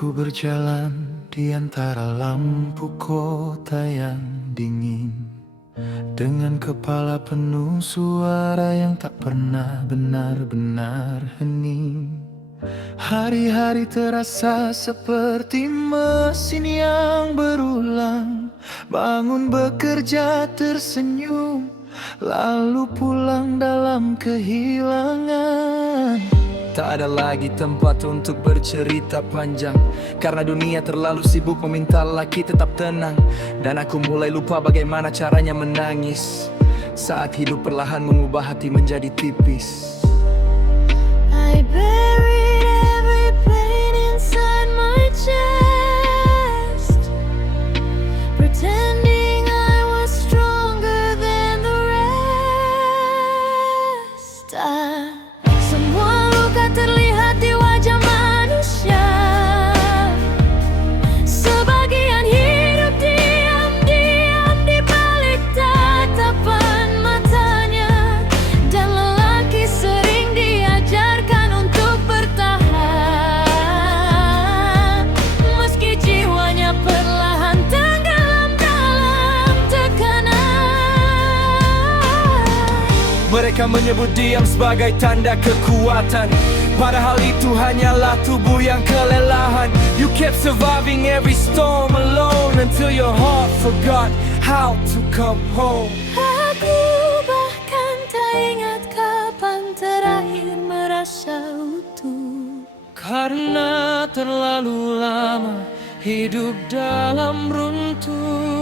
Aku berjalan di antara lampu kota yang dingin, dengan kepala penuh suara yang tak pernah benar-benar hening. Hari-hari terasa seperti mesin yang berulang, bangun bekerja tersenyum, lalu pulang dalam kehilangan. Tak ada lagi tempat untuk bercerita panjang, karena dunia terlalu sibuk meminta laki tetap tenang. Dan aku mulai lupa bagaimana caranya menangis saat hidup perlahan mengubah hati menjadi tipis. I buried every pain inside my chest, pretending I was stronger than the rest. Semua luka terlihat di wajah manusia. Sebagian hidup diam-diam di balik tatapan matanya. Dan lelaki sering diajarkan untuk bertahan, meski jiwanya perlahan tenggelam dalam tekanan. Mereka menyebut diam sebagai tanda kekuatan, padahal itu hanyalah tubuh yang kelelahan. You kept surviving every storm alone until your heart forgot how to come home. Aku bahkan tak ingat kapan terakhir merasa utuh, Karena terlalu lama hidup dalam runtuh.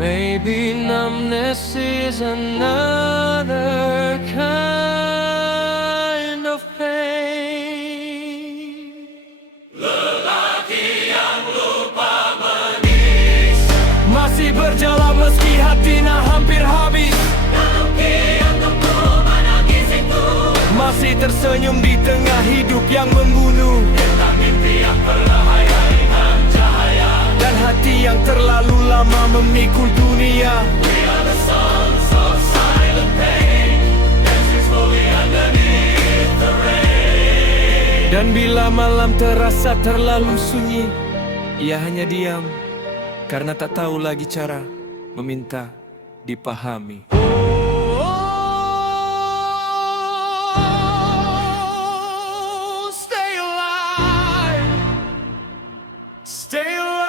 Maybe numbness is another kind of pain. Lelaki yang lupa menangis, masih berjalan meski hatinya hampir habis. Lelaki untukku menangis itu, masih tersenyum di tengah hidup yang membunuh. Tentang mimpi yang berlahai dengan cahaya, dan hati yang terlalu lama memikul dunia. We are the sons of silent pain, dancing slowly underneath the rain. Dan bila malam terasa terlalu sunyi, ia hanya diam, karena tak tahu lagi cara meminta dipahami. Stay alive, stay alive.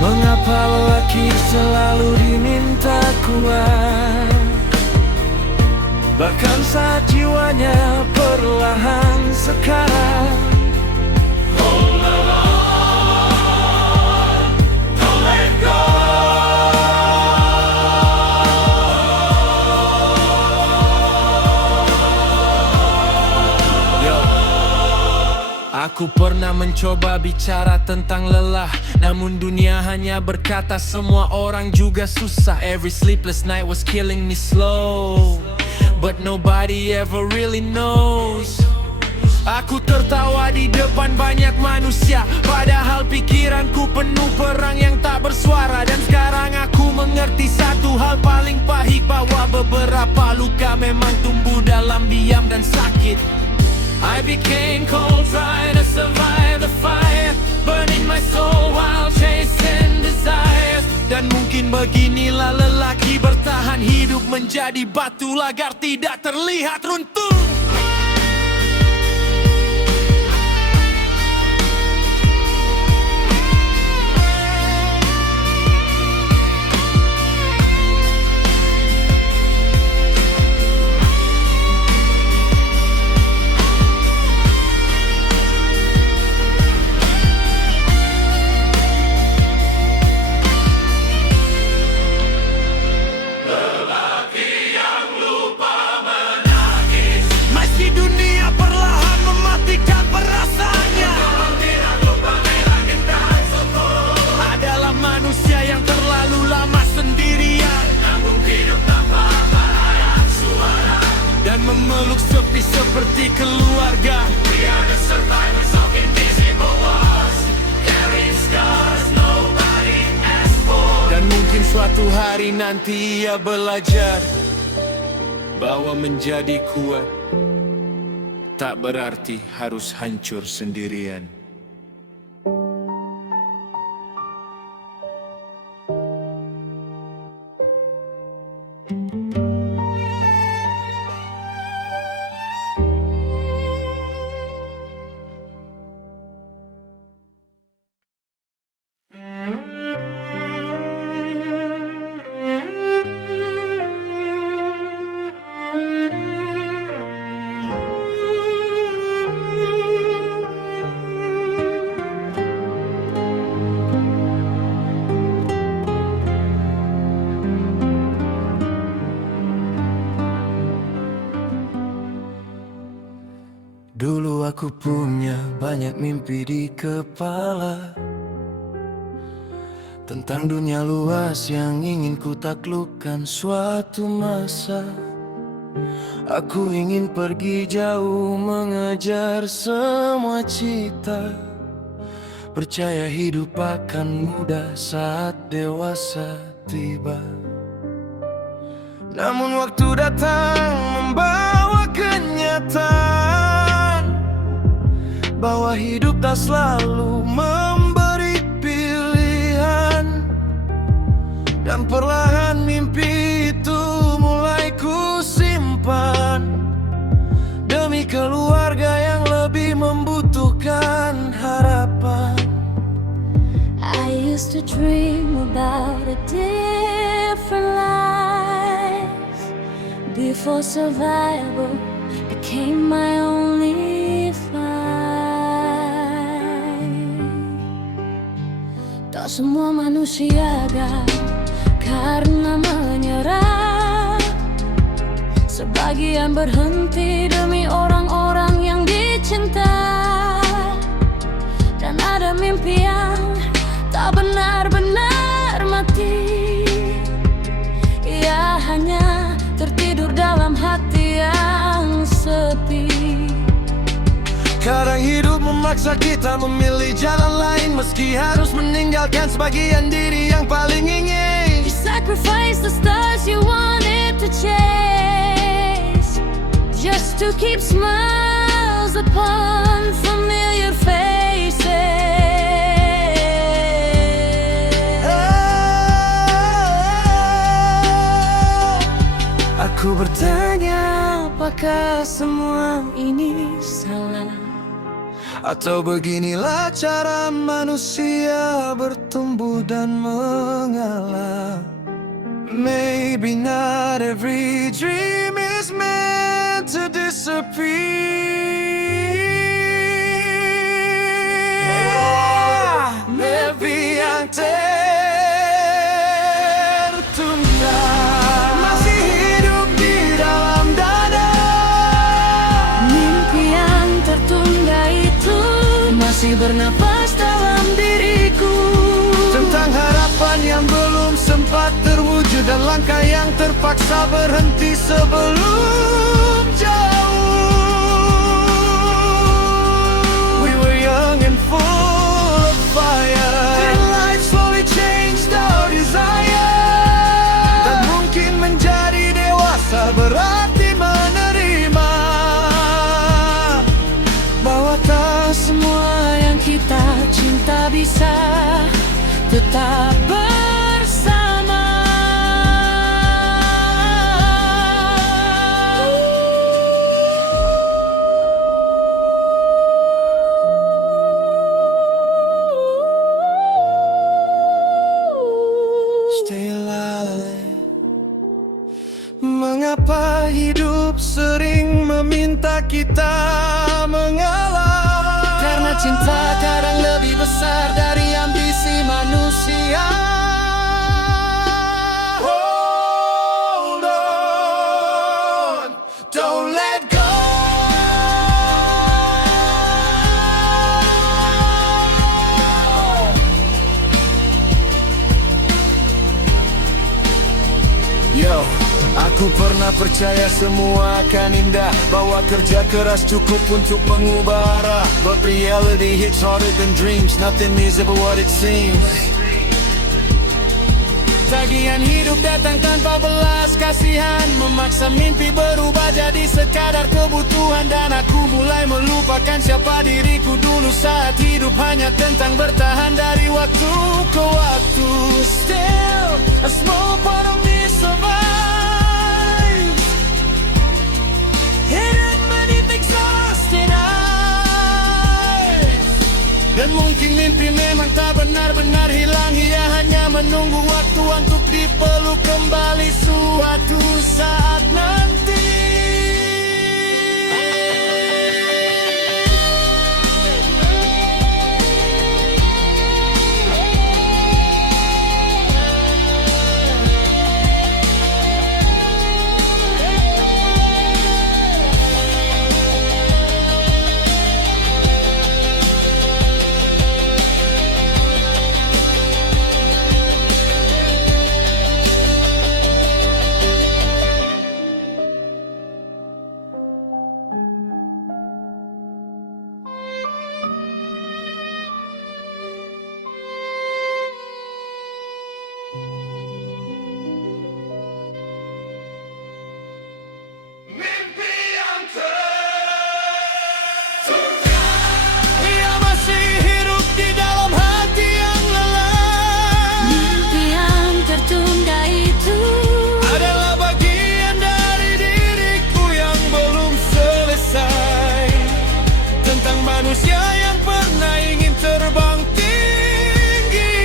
Mengapa lelaki selalu diminta kuat, bahkan saat jiwanya perlahan sekarat? Hold on, don't let go. Aku pernah mencoba bicara tentang lelah, namun dunia hanya berkata semua orang juga susah. Every sleepless night was killing me slow, but nobody ever really knows. Aku tertawa di depan banyak manusia, padahal pikiranku penuh perang yang tak bersuara. Dan sekarang aku mengerti satu hal paling pahit, bahwa beberapa luka memang tumbuh dalam diam dan sakit. I became cold trying to survive the fire, burning my soul while chasing desires. Dan mungkin beginilah lelaki bertahan hidup menjadi batu agar tidak terlihat runtuh. Memeluk sepi seperti keluarga. We are the survivors of invisible wars, carrying scars nobody asked for. Dan mungkin suatu hari nanti ia belajar bahwa menjadi kuat tak berarti harus hancur sendirian. Dulu aku punya banyak mimpi di kepala, tentang dunia luas yang ingin ku taklukkan suatu masa. Aku ingin pergi jauh mengejar semua cita, percaya hidup akan mudah saat dewasa tiba. Namun waktu datang membawa kenyataan bahwa hidup tak selalu memberi pilihan. Dan perlahan mimpi itu mulai ku simpan, demi keluarga yang lebih membutuhkan harapan. I used to dream about a different life before survival became my only fight. Tak semua manusia gagal karena menyerah. Sebagian berhenti demi orang-orang yang dicinta. Dan ada mimpi yang tak benar-benar mati, ia hanya tertidur dalam hati yang sepi. Kadang hidup memaksa kita memilih jalan lain, meski harus meninggalkan sebagian diri yang paling ingin. You sacrifice the stars you wanted to chase, just to keep smiles upon familiar faces. Aku bertanya, apakah semua ini salah? Atau beginilah cara manusia bertumbuh dan mengalah? Maybe not every dream is meant to disappear. Maybe yang tertunda masih hidup di dalam dada. Mimpi yang tertunda itu Masih bernapas dalam diriku, tentang harapan yang belum sempat terwujud, dan langkah yang terpaksa berhenti sebelum jauh. We were young and full of fire, and life slowly changed our desire. Dan mungkin menjadi dewasa berarti menerima bahwa tak semua yang kita cinta bisa tetap bersama. Stay alive. Mengapa hidup sering meminta kita mengalah? Karena cinta kadang lebih besar dari ambisi manusia. Hold on, don't let go. Yo, aku pernah percaya semua akan indah, bahwa kerja keras cukup untuk mengubah arah. But reality hits harder than dreams, nothing is ever what it seems. Tagihan hidup datang tanpa belas kasihan, memaksa mimpi berubah jadi sekadar kebutuhan. Dan aku mulai melupakan siapa diriku dulu saat hidup hanya tentang bertahan dari waktu ke waktu. Still, a small part of me survives hidden beneath exhausted eyes. Dan mungkin mimpi memang tak benar-benar hilang, ia hanya menunggu waktu untuk dipeluk kembali suatu saat nanti. Manusia yang pernah ingin terbang tinggi,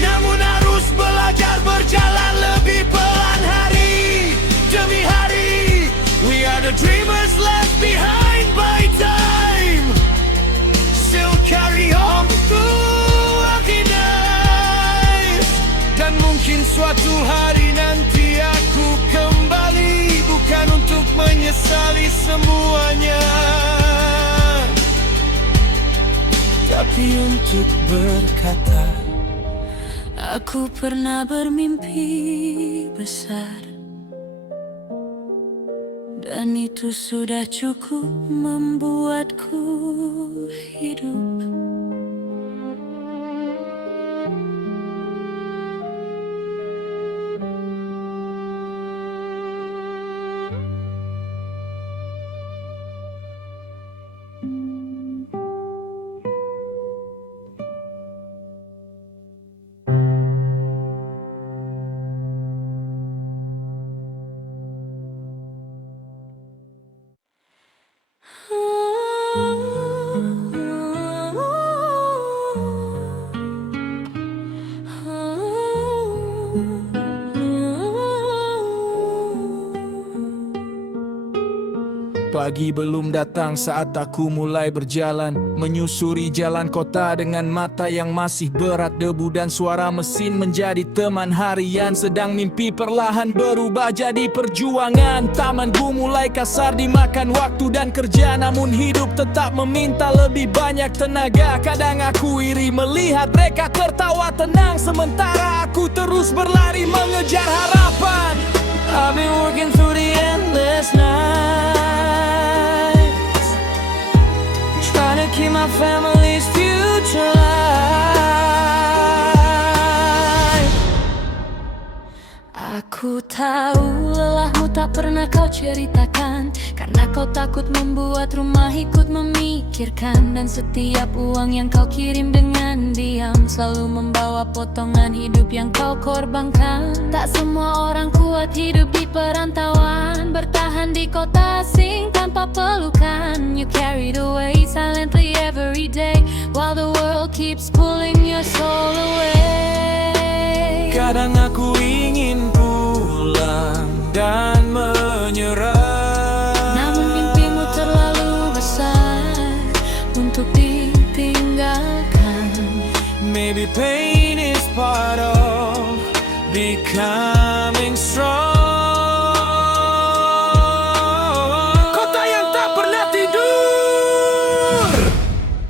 namun harus belajar berjalan lebih pelan hari demi hari. We are the dreamers left behind by time, still carry on through every night. Dan mungkin suatu hari nanti aku kembali, bukan untuk menyesali semuanya, tapi untuk berkata, Aku pernah bermimpi besar, dan itu sudah cukup membuatku hidup. Pagi belum datang saat aku mulai berjalan, menyusuri jalan kota dengan mata yang masih berat. Debu dan suara mesin menjadi teman harian, sedang mimpi perlahan berubah jadi perjuangan. Tamanku mulai kasar dimakan waktu dan kerja, namun hidup tetap meminta lebih banyak tenaga. Kadang aku iri melihat mereka tertawa tenang, sementara aku terus berlari mengejar harapan. I've been working through the endless nights, trying to keep my family's future alive. Aku tahu lelahmu tak pernah kau ceritakan, karena kau takut membuat rumah ikut memikirkan. Dan setiap uang yang kau kirim dengan diam selalu membawa potongan hidup yang kau korbankan. Tak semua orang kuat hidup di perantauan, bertahan di kota asing tanpa pelukan. You carried away silently every day, while the world keeps pulling your soul away. Kadang aku ingin pulang dan menyerah, namun mimpimu terlalu besar untuk ditinggalkan. Maybe pain is part of becoming strong. Kota yang tak pernah tidur,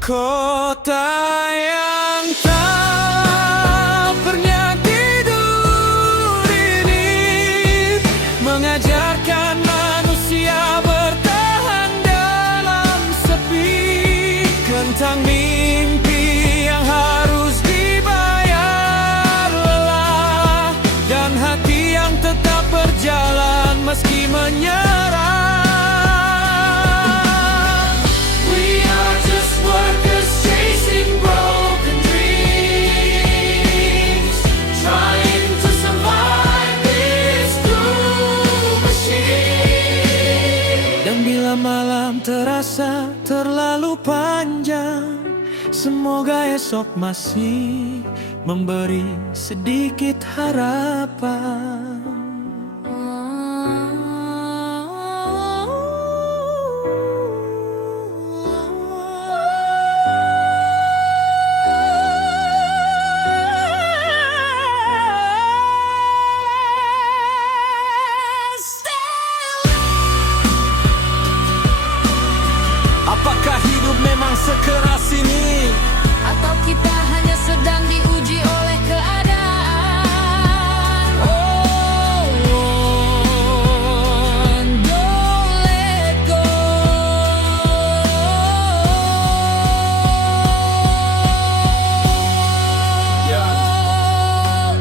kota yang tak pernah tidur ini mengajarkan manusia bertahan dalam sepi. Tentang mimpi yang harus dibayar lelah. berjalan meski menyerah. We are just workers chasing broken dreams, trying to survive this cruel machine. Dan bila malam terasa terlalu panjang, semoga esok masih memberi sedikit harapan. Apakah hidup memang sekeras ini? Atau kita hanya sedang diuji oleh keadaan? Oh, don't let go.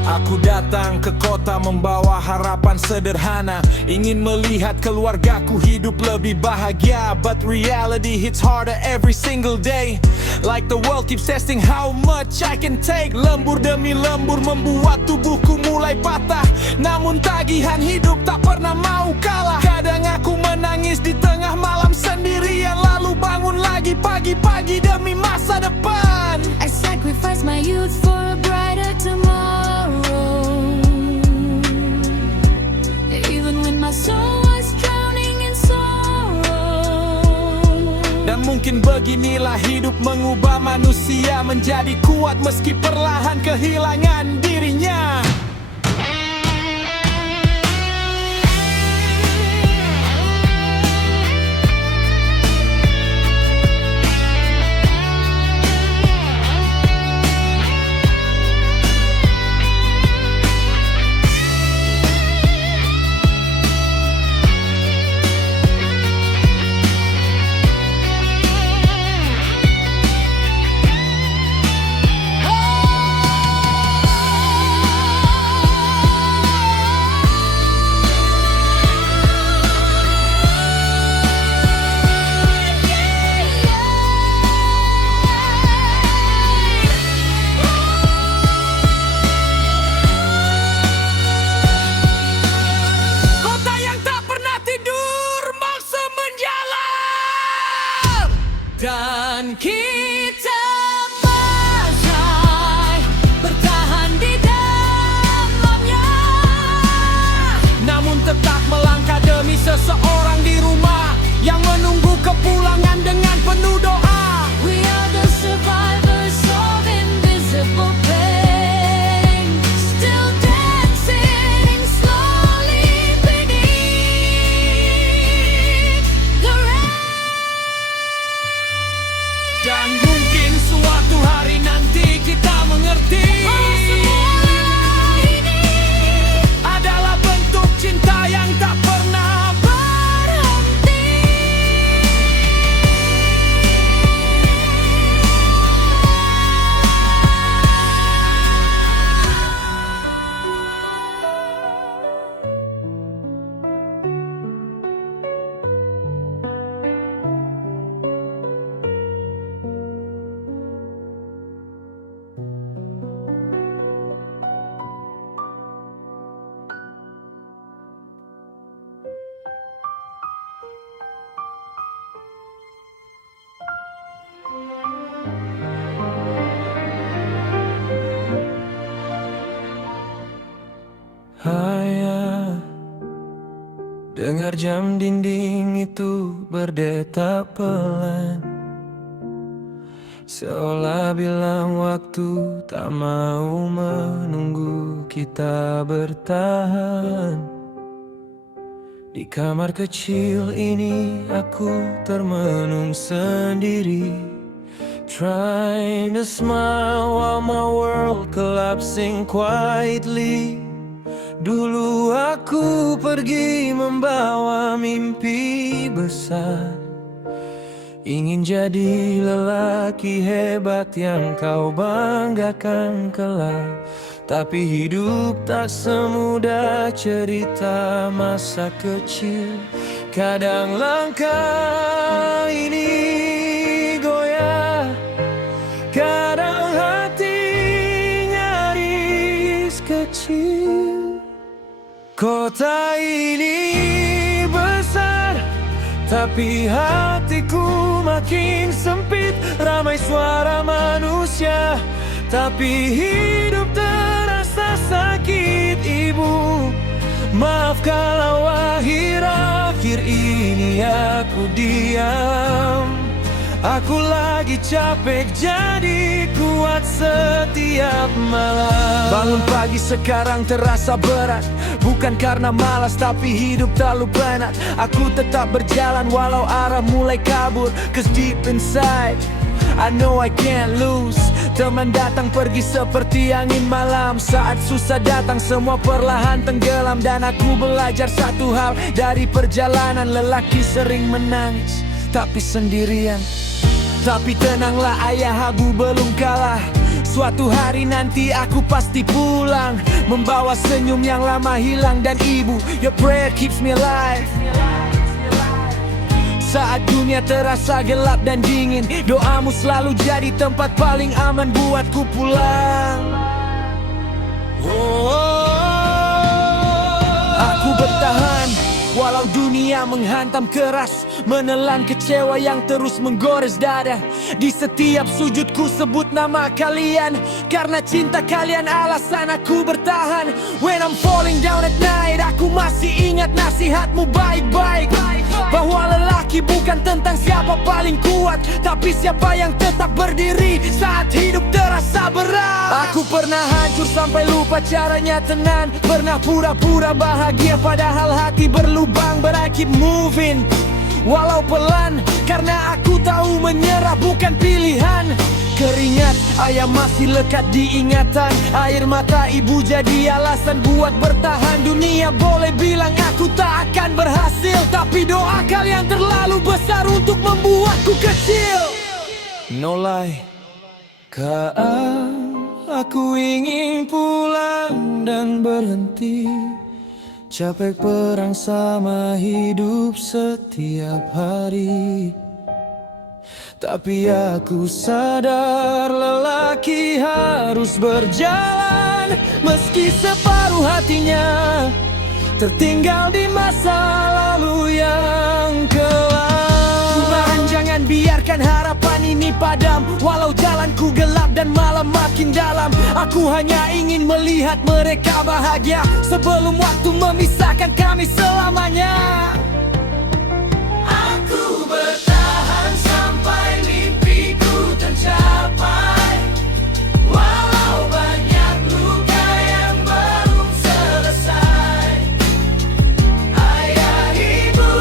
Aku datang ke kota membawa harapan sederhana, ingin melihat keluargaku hidup lebih bahagia. But reality hits harder every single day, like the world keeps testing how much I can take. Lembur demi lembur membuat tubuhku mulai patah, namun tagihan hidup tak pernah mau kalah. Kadang aku menangis di tengah malam sendirian, lalu bangun lagi pagi-pagi demi masa depan. I sacrifice my youth for a brighter tomorrow. Even when my soul was drowning in sorrow. Dan mungkin beginilah hidup mengubah manusia menjadi kuat meski perlahan kehilangan dirinya. Dan kita masih bertahan di dalamnya, namun tetap melangkah demi seseorang di rumah yang menunggu kepulangan dengan penuh doa. We are the survivors of invisible pain, still dancing slowly beneath the rain. Dan mungkin suatu hari nanti kita mengerti, Semua ini adalah bentuk cinta yang tak pernah berhenti. Ayah, dengar jam dinding itu berdetak pelan, seolah bilang waktu tak mau menunggu kita bertahan. Di kamar kecil ini aku termenung sendiri, trying to smile while my world collapsing quietly. Dulu aku pergi membawa mimpi besar, ingin jadi lelaki hebat yang kau banggakan kelak. Tapi hidup tak semudah cerita masa kecil. Kadang langkah ini goyah, kadang hati nyaris kecil. Kota ini besar, tapi hatiku makin sempit. Ramai suara manusia, tapi hidup terasa sakit. Ibu, maaf kalau akhir-akhir ini aku diam. Aku lagi capek jadi kuat setiap malam. Bangun pagi sekarang terasa berat, bukan karena malas tapi hidup terlalu penat. Aku tetap berjalan walau arah mulai kabur. Cause deep inside I know I can't lose. Teman datang pergi seperti angin malam. Saat susah datang semua perlahan tenggelam. Dan aku belajar satu hal dari perjalanan. Lelaki sering menangis tapi sendirian. Tapi tenanglah ayah, aku belum kalah. Suatu hari nanti aku pasti pulang, membawa senyum yang lama hilang. Dan ibu, your prayer keeps me alive. Saat dunia terasa gelap dan dingin, doamu selalu jadi tempat paling aman buatku pulang. Aku bertahan walau dunia menghantam keras, menelan kecewa yang terus menggores dada. Di setiap sujudku sebut nama kalian, karena cinta kalian alasan aku bertahan. When I'm falling down at night, aku masih ingat nasihatmu baik-baik, bahwa lelaki bukan tentang siapa paling kuat, tapi siapa yang tetap berdiri saat hidup terasa berat. Aku pernah hancur sampai lupa caranya tenang, pernah pura-pura bahagia padahal hati berlubang. But I keep moving walau pelan, karena aku tahu menyerah bukan pilihan. Keringat ayah masih lekat di ingatan, air mata ibu jadi alasan buat bertahan. Dunia boleh bilang aku tak akan berhasil, tapi doa kalian terlalu besar untuk membuatku kecil. No lie, aku ingin pulang dan berhenti. Capek perang sama hidup setiap hari. Tapi aku sadar lelaki harus berjalan, meski separuh hatinya tertinggal di masa lalu yang kelam. Tuhan, jangan biarkan harapan ini padam, walau jalanku gelap dan malam makin dalam. Aku hanya ingin melihat mereka bahagia sebelum waktu memisahkan kami selamanya. Aku bertahan sampai mimpiku tercapai, walau banyak luka yang belum selesai. Ayah, ibu,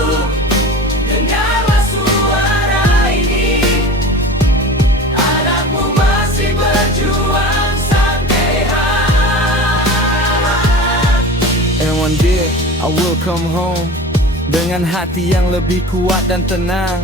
dengarlah suara ini. Anakmu masih berjuang sampai hari. And one day I will come home dengan hati yang lebih kuat dan tenang.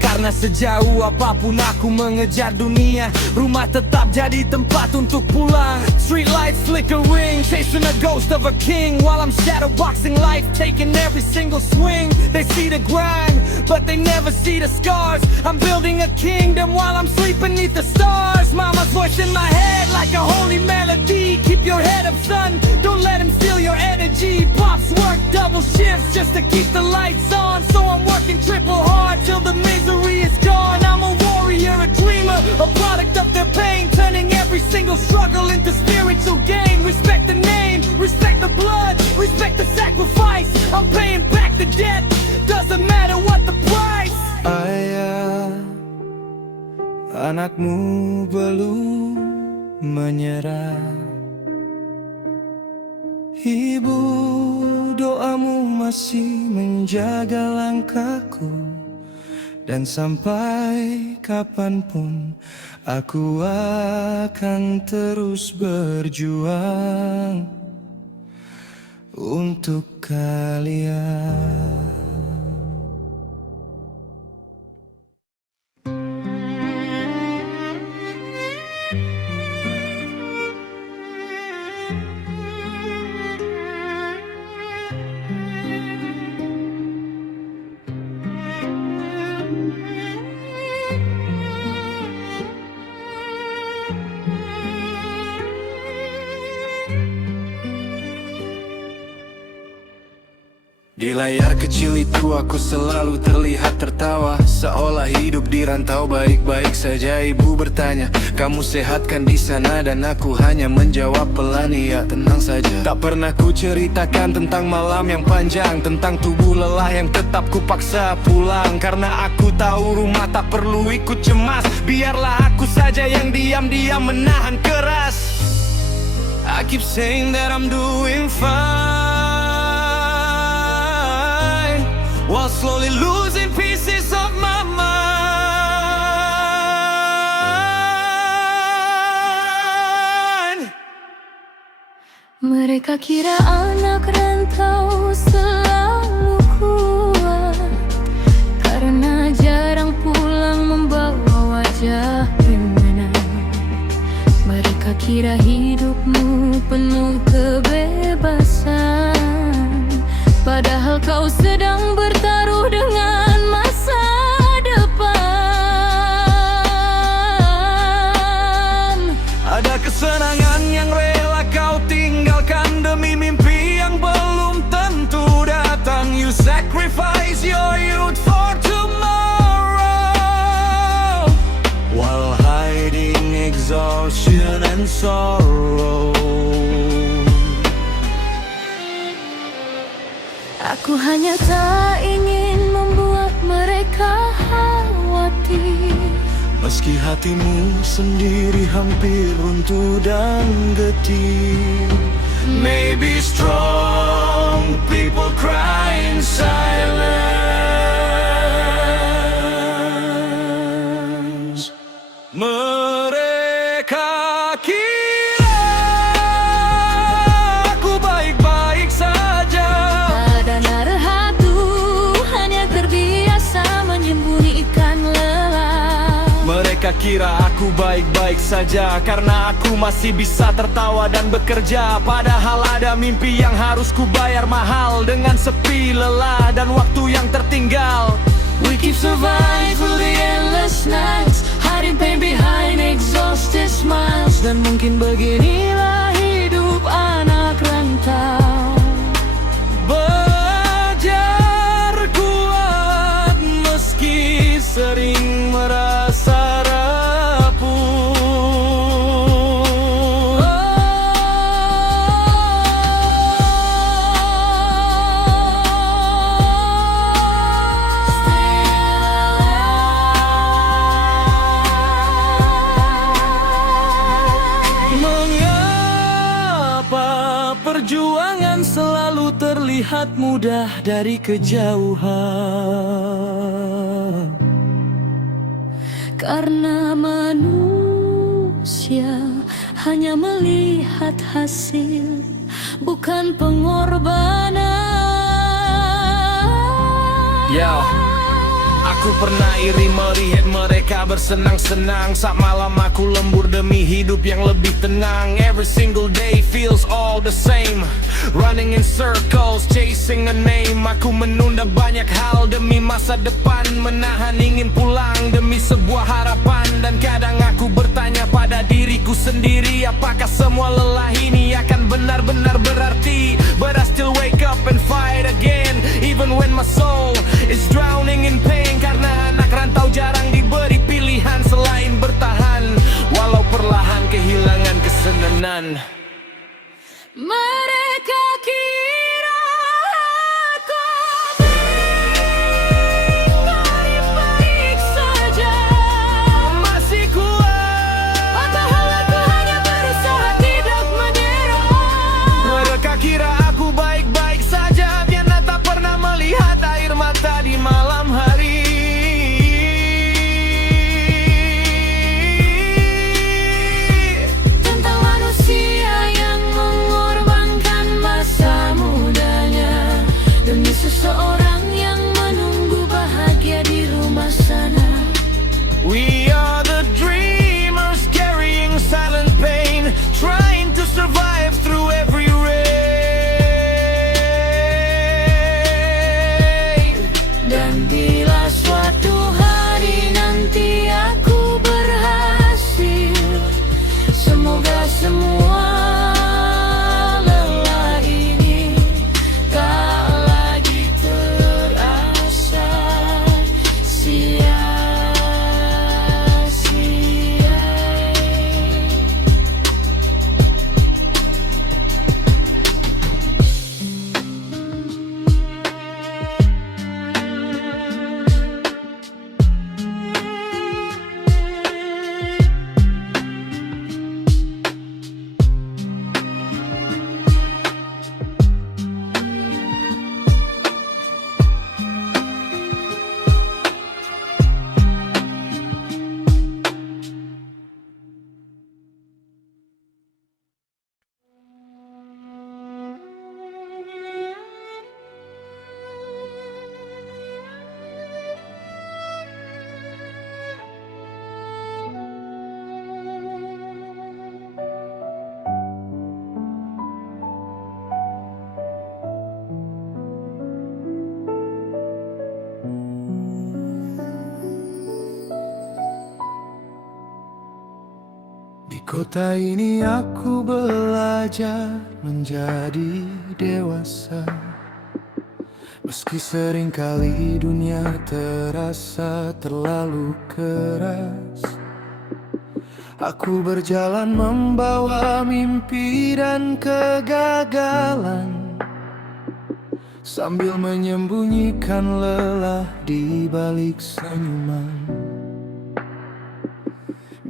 Karena sejauh apapun aku mengejar dunia, rumah tetap jadi tempat untuk pulang. Street lights flickering, chasing a ghost of a king, while I'm shadowboxing life, taking every single swing. They see the grind, but they never see the scars. I'm building a kingdom while I'm sleeping beneath the stars. Mama's voice in my head like a holy melody. Keep your head up, son, don't let him steal your energy. Pops work double shifts just to keep the lights on, so I'm working triple hard till the misery is gone. I'm a warrior, a dreamer, a product of their pain, turning every single struggle into spiritual gain. Respect the name, respect the blood, respect the sacrifice. I'm paying back the debt, doesn't matter what the price. Ayah, anakmu belum menyerah. Ibu, doamu masih menjaga langkahku. Dan sampai kapanpun aku akan terus berjuang untuk kalian. Di layar kecil itu aku selalu terlihat tertawa, seolah hidup di rantau baik-baik saja. Ibu bertanya, kamu sehat kan di sana? Dan aku hanya menjawab pelan, iya tenang saja. Tak pernah ku ceritakan tentang malam yang panjang, tentang tubuh lelah yang tetap ku paksa pulang. Karena aku tahu rumah tak perlu ikut cemas, biarlah aku saja yang diam-diam menahan keras. I keep saying that I'm doing fine, while slowly losing pieces of my mind. Mereka kira anak rantau selalu kuat, karena jarang pulang membawa wajah bimbingan. Mereka kira hidupmu penuh kebebasan, padahal kau sedang bertaruh dengan masa depan. Ada kesenangan yang rela kau tinggalkan demi mimpi yang belum tentu datang. You sacrifice your youth for tomorrow, while hiding exhaustion and sorrow. Aku hanya tak ingin membuat mereka khawatir, Meski hatimu sendiri hampir runtuh dan getir. Maybe strong people cry in silence. Mereka kira aku baik-baik saja, dan arhatu hanya terbiasa menyembunyikan lelah. Mereka kira aku baik-baik saja karena aku masih bisa tertawa dan bekerja. Padahal ada mimpi yang harus ku bayar mahal, dengan sepi, lelah, dan waktu yang tertinggal. We keep surviving through the endless nights, hiding pain behind exhausted smiles. Dan mungkin beginilah hidup anak rantau. Belajar kuat meski sering merasa rapuh. Mengapa perjuangan selalu terlihat mudah dari kejauhan? Karena manusia hanya melihat hasil, bukan pengorbanan. Yo, aku pernah iri melihat mereka bersenang-senang, saat malam aku lembur demi hidup yang lebih tenang. Every single day feels all the same, running in circles, chasing a name. Aku menunda banyak hal demi masa depan, menahan ingin pulang demi sebuah harapan. Dan kadang aku bertanya pada diriku sendiri, apakah semua lelah ini akan benar-benar berarti? But I still wake up and fight again, even when my soul is drowning in pain. Karena anak rantau jarang diberi pilihan selain bertahan, walau perlahan kehilangan kesenangan. Mereka kira aku baik-baik saja, Masih kuat, padahal aku hanya berusaha tidak menyerah. mereka kira aku baik-baik saja, biar tak pernah melihat air mata kota ini aku belajar menjadi dewasa. Meski seringkali dunia terasa terlalu keras, aku berjalan membawa mimpi dan kegagalan, sambil menyembunyikan lelah di balik senyuman.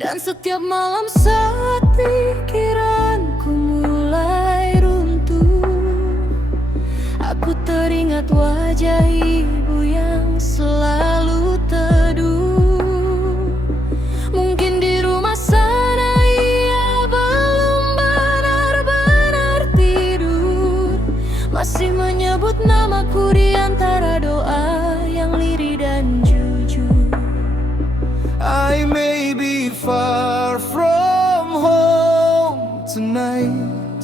Dan setiap malam saat pikiranku mulai runtuh, aku teringat wajah ibu yang selalu teduh. Mungkin di rumah sana ia belum benar-benar tidur, masih menyebut namaku di antara doa yang lirih dan jujur. I may be far from home tonight,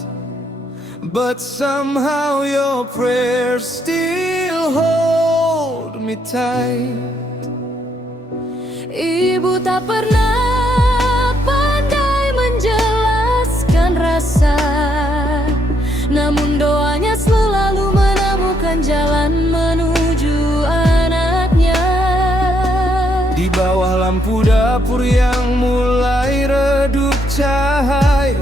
but somehow your prayers still hold me tight. Ibu tak pernah pandai menjelaskan rasa, namun doanya selalu menemukan jalan menuju anaknya. Di bawah lampu dapur yang mulai redup cahaya,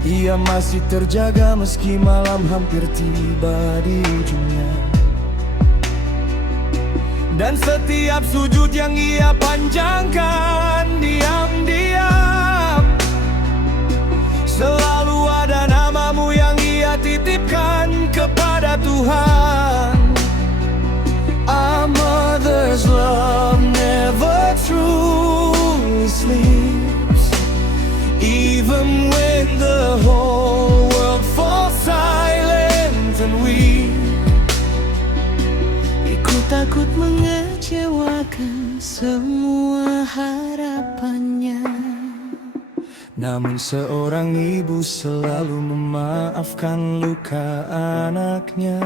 ia masih terjaga meski malam hampir tiba di ujungnya. Dan setiap sujud yang ia panjangkan diam-diam, selalu ada namamu yang ia titipkan kepada Tuhan. Our mother's love never truly sleeps, even when the whole world falls silent and weak. Iku takut mengecewakan semua harapannya, namun seorang ibu selalu memaafkan luka anaknya.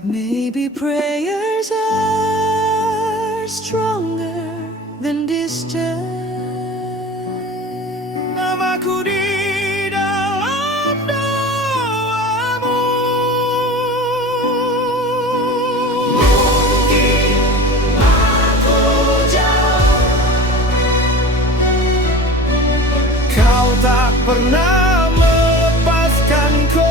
Maybe prayers are stronger than distance. Namaku di dalam doamu. Mungkin aku jauh, kau tak pernah melepaskanku.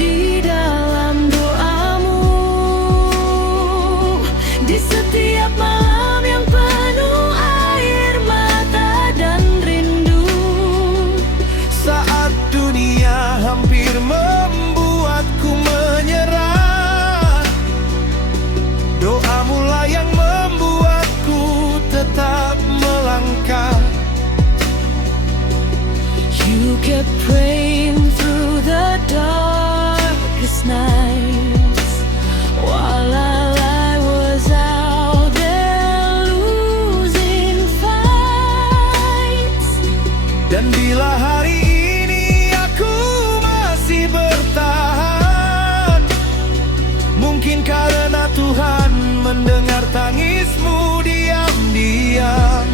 Di dalam doamu, di setiap malam yang penuh air mata dan rindu, Saat dunia hampir membuatku menyerah, doamu lah yang membuatku tetap melangkah. you kept praying through the darkest nights, while I was out there losing fights. Dan bila hari ini aku masih bertahan, mungkin karena Tuhan mendengar tangismu diam-diam.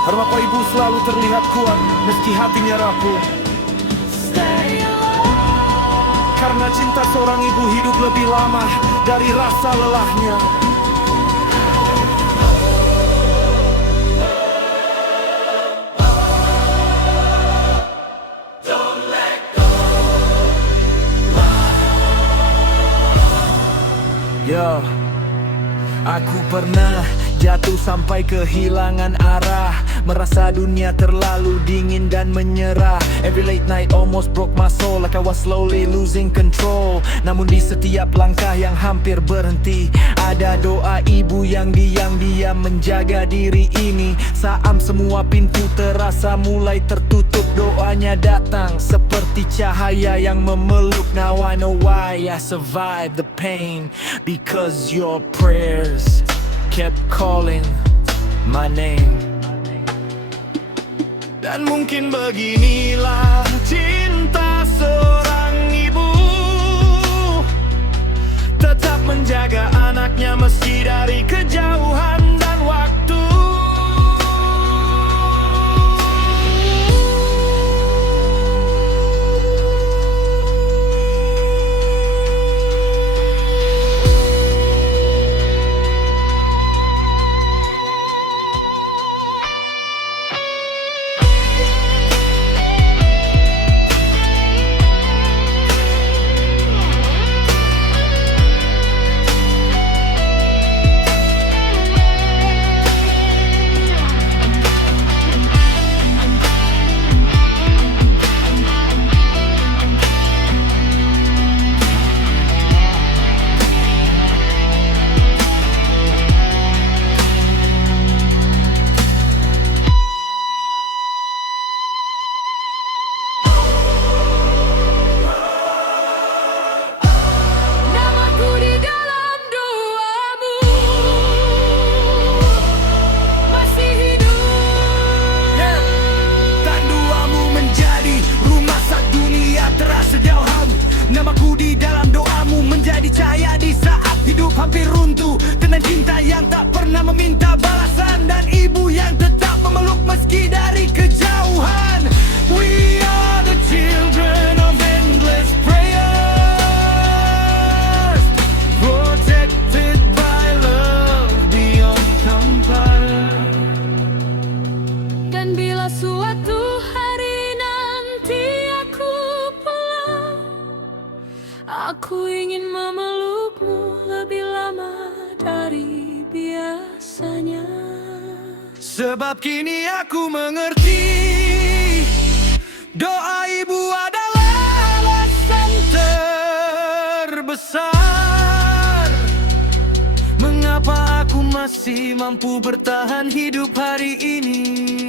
Kenapa ibu selalu terlihat kuat meski hatinya rapuh? Karena cinta seorang ibu hidup lebih lama dari rasa lelahnya. Yo, aku pernah jatuh sampai kehilangan arah, merasa dunia terlalu dingin dan menyerah. Every late night almost broke my soul, like I was slowly losing control. Namun di setiap langkah yang hampir berhenti, ada doa ibu yang diam-diam menjaga diri ini. Saat semua pintu terasa mulai tertutup, doa kehidupannya datang seperti cahaya yang memeluk. Now I know why I survived the pain, because your prayers kept calling my name. Dan mungkin beginilah cinta seorang ibu, tetap menjaga anaknya meski dari kejauhan dan waktu. Namaku di dalam doamu masih hidup. Dan doamu menjadi rumah sak dunia terasa jauh. Namaku di dalam doamu menjadi cahaya di saat hidup hampir runtuh. Dengan cinta yang tak pernah meminta balasan, dan ibu yang tetap memeluk meski dari kejauhan. We are the children of endless prayers, protected by love beyond compare. Dan bila suatu hari nanti aku pulang, aku ingin memelukmu lebih lama dari biasanya. Sebab kini aku mengerti, doa ibu adalah alasan terbesar mengapa aku masih mampu bertahan hidup hari ini.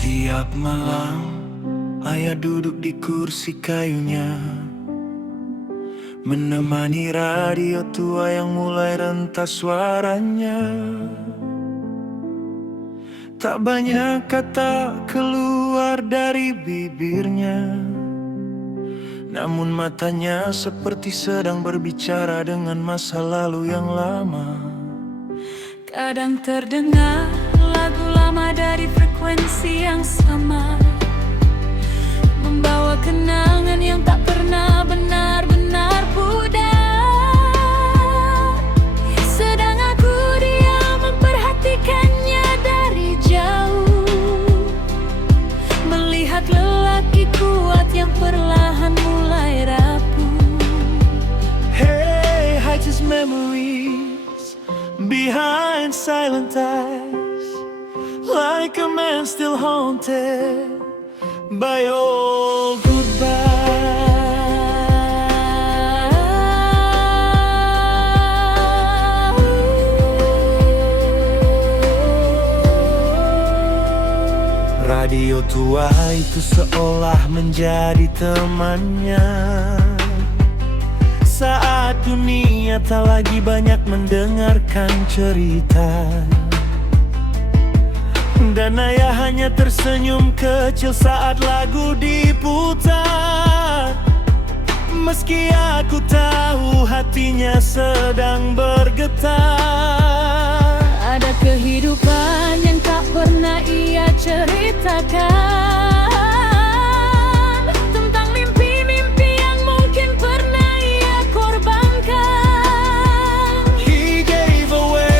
Setiap malam ayah duduk di kursi kayunya, menemani radio tua yang mulai rentas suaranya. Tak banyak kata keluar dari bibirnya, namun matanya seperti sedang berbicara dengan masa lalu yang lama. Kadang terdengar lagu lama dari frekuensi yang sama, membawa kenangan yang tak pernah benar-benar pudar. Sedang aku diam memperhatikannya dari jauh, melihat lelaki kuat yang perlahan mulai rapuh. Hey, hide his memories behind silent eyes, like a man still haunted by old goodbye. Radio tua itu seolah menjadi temannya saat dunia tak lagi banyak mendengarkan cerita. Dan ayah hanya tersenyum kecil saat lagu diputar, meski aku tahu hatinya sedang bergetar. Ada kehidupan yang tak pernah ia ceritakan, tentang mimpi-mimpi yang mungkin pernah ia korbankan. He gave away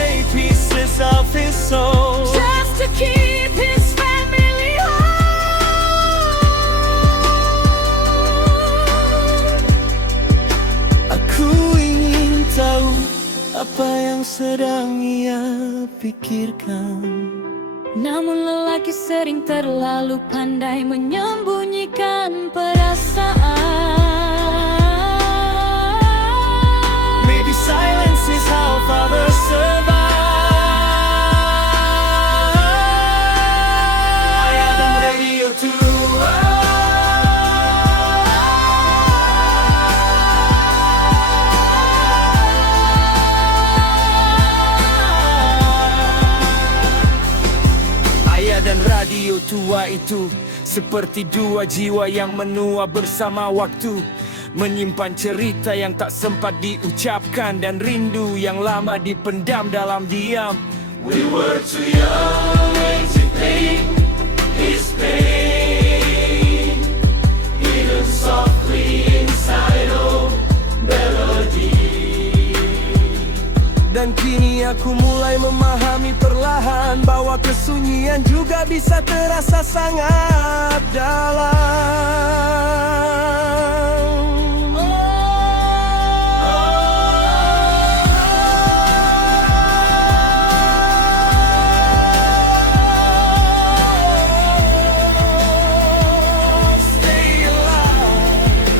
yang ia pikirkan. Namun lelaki sering terlalu pandai menyembunyikan perasaan. Maybe silence is how fathers survive. Ayah dan radio tua. Ayah dan radio tua itu seperti dua jiwa yang menua bersama waktu, menyimpan cerita yang tak sempat diucapkan dan rindu yang lama dipendam dalam diam. We were too young to think his pain, hidden softly inside old melody. Dan kini aku mulai memahami perlahan bahwa kesunyian juga bisa terasa sangat dalam. Stay alive.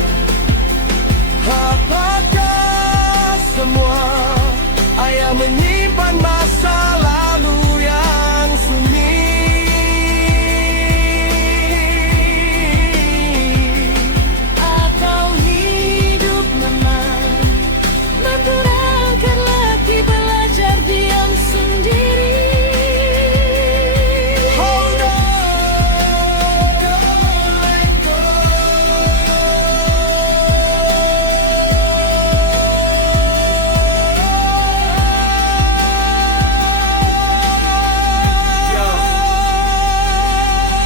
Apakah semua ayah menyimpan masa lalu yang sunyi? Atau hidup memang memberatkan lelaki belajar diam sendiri? Hold on, don't let go.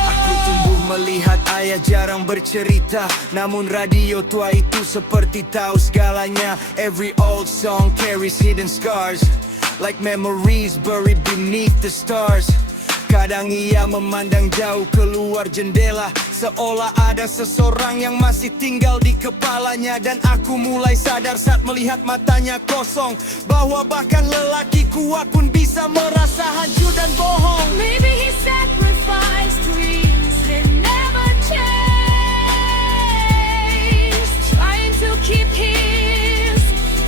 Aku tumbuh melihat ayah jarang bercerita, namun radio tua itu seperti tahu segalanya. Every old song carries hidden scars, like memories buried beneath the stars. Kadang ia memandang jauh keluar jendela, seolah ada seseorang yang masih tinggal di kepalanya. Dan aku mulai sadar saat melihat matanya kosong, bahwa bahkan lelaki kuat pun bisa merasa hancur dan bohong. Maybe he sacrificed dreams that never changed, trying to keep his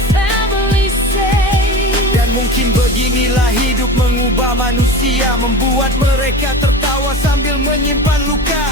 family safe. Dan mungkin beginilah hidup mengubah manusia, membuat mereka tertawa sambil menyimpan luka.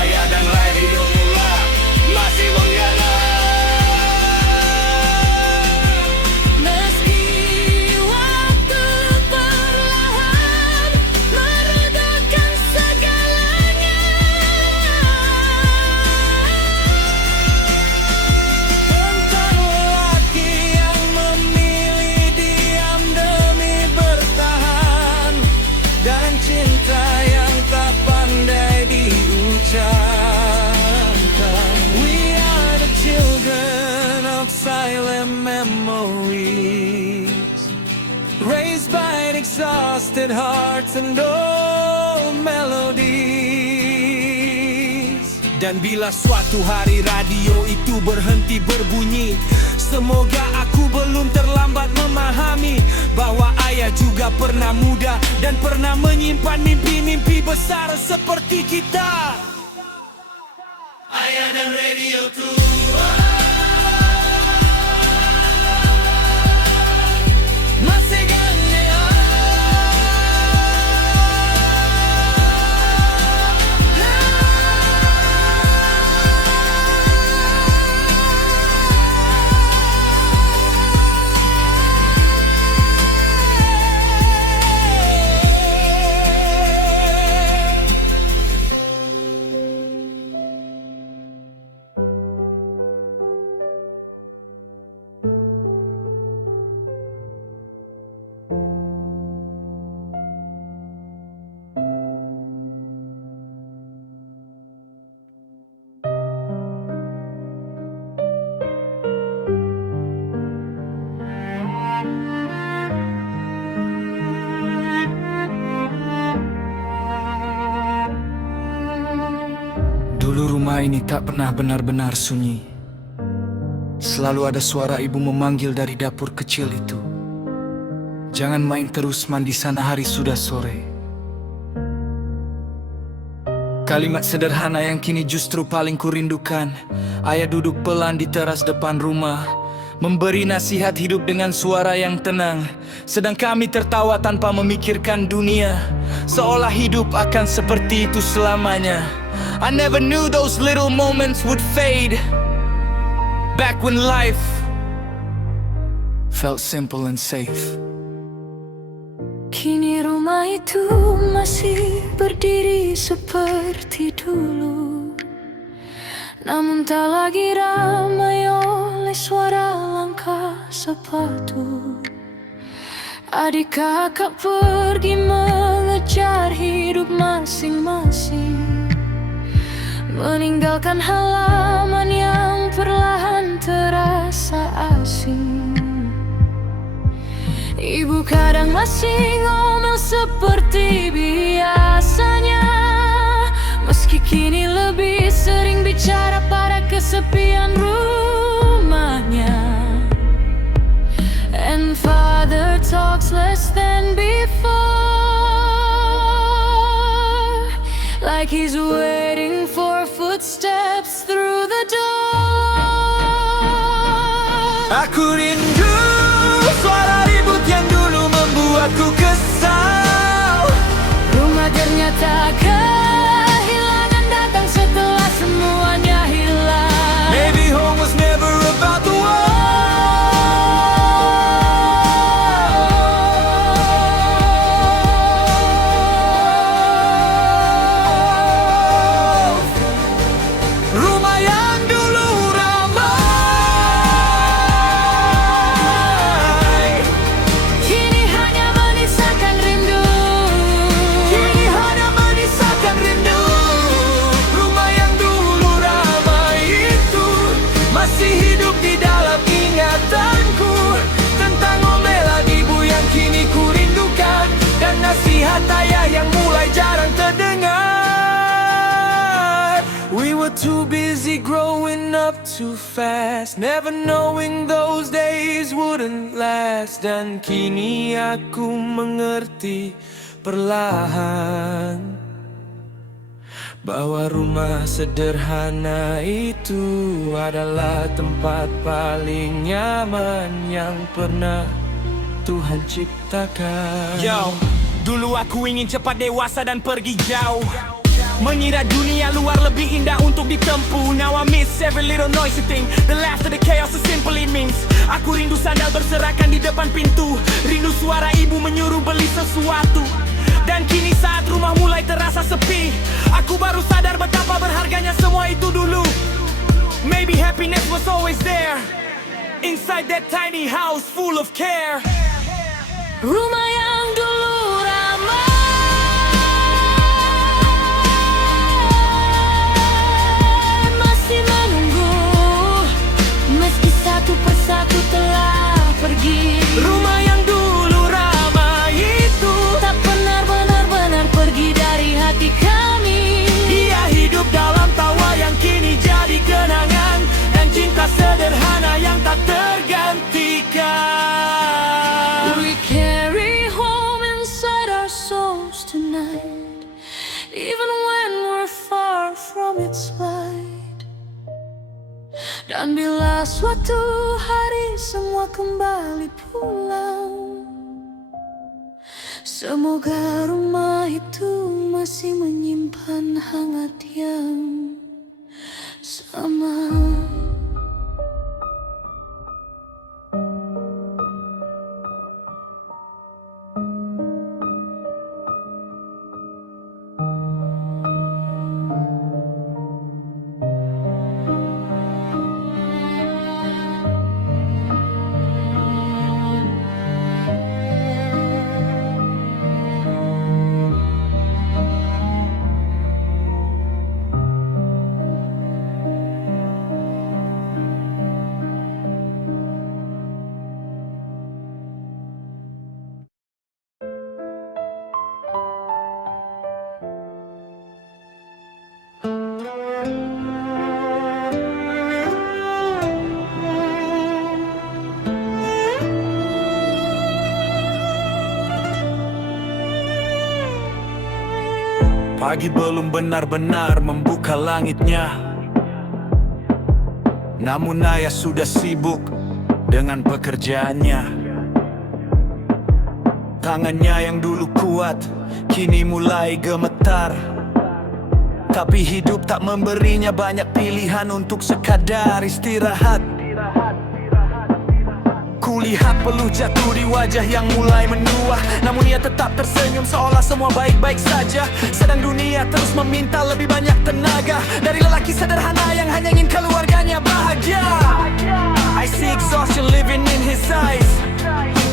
Ayah dan radio tua masih menggala. Meski waktu perlahan meredakan segalanya, Tentang lelaki yang memilih diam demi bertahan, dan cinta yang tak pandai diucapkan. We are the children of silent memories, raised by exhausted hearts and old melodies. Dan bila suatu hari radio itu berhenti berbunyi, semoga aku belum terlambat memahami bahwa ayah juga pernah muda dan pernah menyimpan mimpi-mimpi besar seperti kita. Ayah dan radio tua masih gaya. Dulu rumah ini tak pernah benar-benar sunyi. Selalu ada suara ibu memanggil dari dapur kecil itu. Jangan main terus, mandi sana, hari sudah sore. Kalimat sederhana yang kini justru paling kurindukan. Ayah duduk pelan di teras depan rumah, memberi nasihat hidup dengan suara yang tenang. Sedang kami tertawa tanpa memikirkan dunia, seolah hidup akan seperti itu selamanya. I never knew those little moments would fade. Back when life felt simple and safe. Kini rumah itu masih berdiri seperti dulu, namun tak lagi ramai oleh suara langkah sepatu. Adik kakak pergi mengejar hidup masing-masing, meninggalkan halaman yang perlahan terasa asing. Ibu kadang masih ngomel seperti biasanya, meski kini lebih sering bicara pada kesepian rumahnya. And father talks less than before, like he's waiting for footsteps through the door. Aku rindu suara ribut yang dulu membuatku kesal. Rumah ternyata kehilangan datang setelah semuanya hilang. Maybe home was never about the world. Rumah yang dulu ramai, Kini hanya menyisakan rindu. kini hanya menyisakan rindu. Rumah yang dulu ramai itu masih hidup di dalam ingatanku. Tentang omelan ibu yang kini ku rindukan, dan nasihat ayah yang mulai jarang terdengar. We were too busy growing up too fast, never knowing those days wouldn't last. Dan kini aku mengerti perlahan bahwa rumah sederhana itu adalah tempat paling nyaman yang pernah Tuhan ciptakan. Yo, dulu aku ingin cepat dewasa dan pergi jauh, mengira dunia luar lebih indah untuk ditempuh. Now I miss every little noisy thing, the laughter, the chaos, the simple it means. Aku rindu sandal berserakan di depan pintu, rindu suara ibu menyuruh beli sesuatu. Dan kini saat rumah mulai terasa sepi, aku baru sadar betapa berharganya semua itu dulu. Maybe happiness was always there, inside that tiny house full of care. Rumah yang dulu ramai, masih menunggu, meski satu persatu telah pergi. Rumah yang dulu ramai itu Tak pernah benar-benar pergi dari hati kami. ia hidup dalam tawa yang kini jadi kenangan, dan cinta sederhana yang tak tergantikan. We carry home inside our souls tonight, even when we're far from its light. Dan bila suatu hari semua kembali pulang, semoga rumah itu masih menyimpan hangat yang sama. Pagi belum benar-benar membuka langitnya, namun ayah sudah sibuk dengan pekerjaannya. Tangannya yang dulu kuat kini mulai gemetar, tapi hidup tak memberinya banyak pilihan untuk sekadar istirahat. Kulihat peluh jatuh di wajah yang mulai menua, namun ia tetap tersenyum seolah semua baik-baik saja. Sedang dunia terus meminta lebih banyak tenaga dari lelaki sederhana yang hanya ingin keluarganya bahagia. I see exhaustion living in his eyes,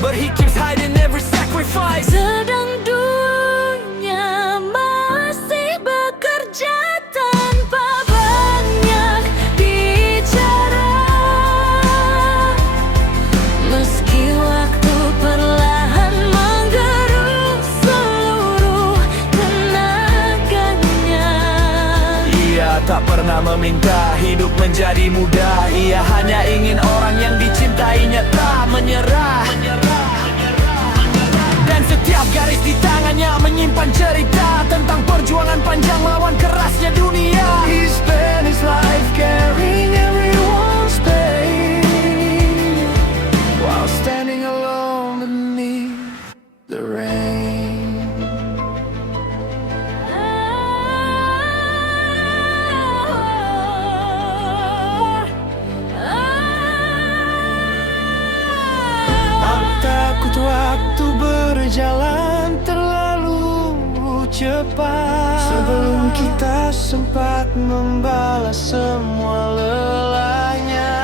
but he keeps hiding every sacrifice. Sedang dunia masih bekerja tanpa banyak bicara, meski waktu perlahan menggerus seluruh tenaganya. Ia tak pernah meminta hidup menjadi mudah, ia hanya ingin orang yang dicintainya tak menyerah. Dan setiap garis di tangannya menyimpan cerita tentang perjuangan panjang lawan kerasnya dunia. He spent his life carrying everyone's pain, while standing alone beneath the rain. Takut waktu berjalan terlalu cepat, sebelum kita sempat membalas semua lelahnya.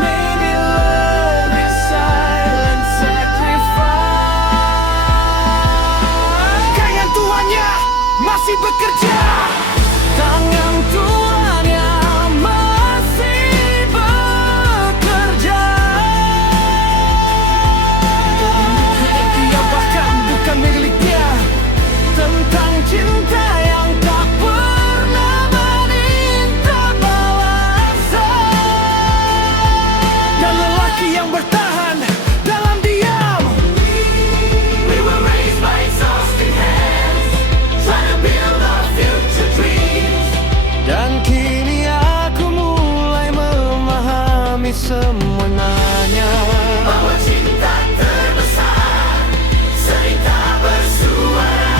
Maybe love is silent sacrifice. Tangan tuannya masih bekerja, tangan tuannya masih bekerja. Dia bahkan bukan miliknya, tentang cinta yang tak pernah meminta balasan, dan lelaki yang bertahan dalam diam. We were raised by exhausting hands, trying to build our future dreams. Dan kini aku mulai memahami semuanya, bahwa cinta terbesar sering tak bersuara.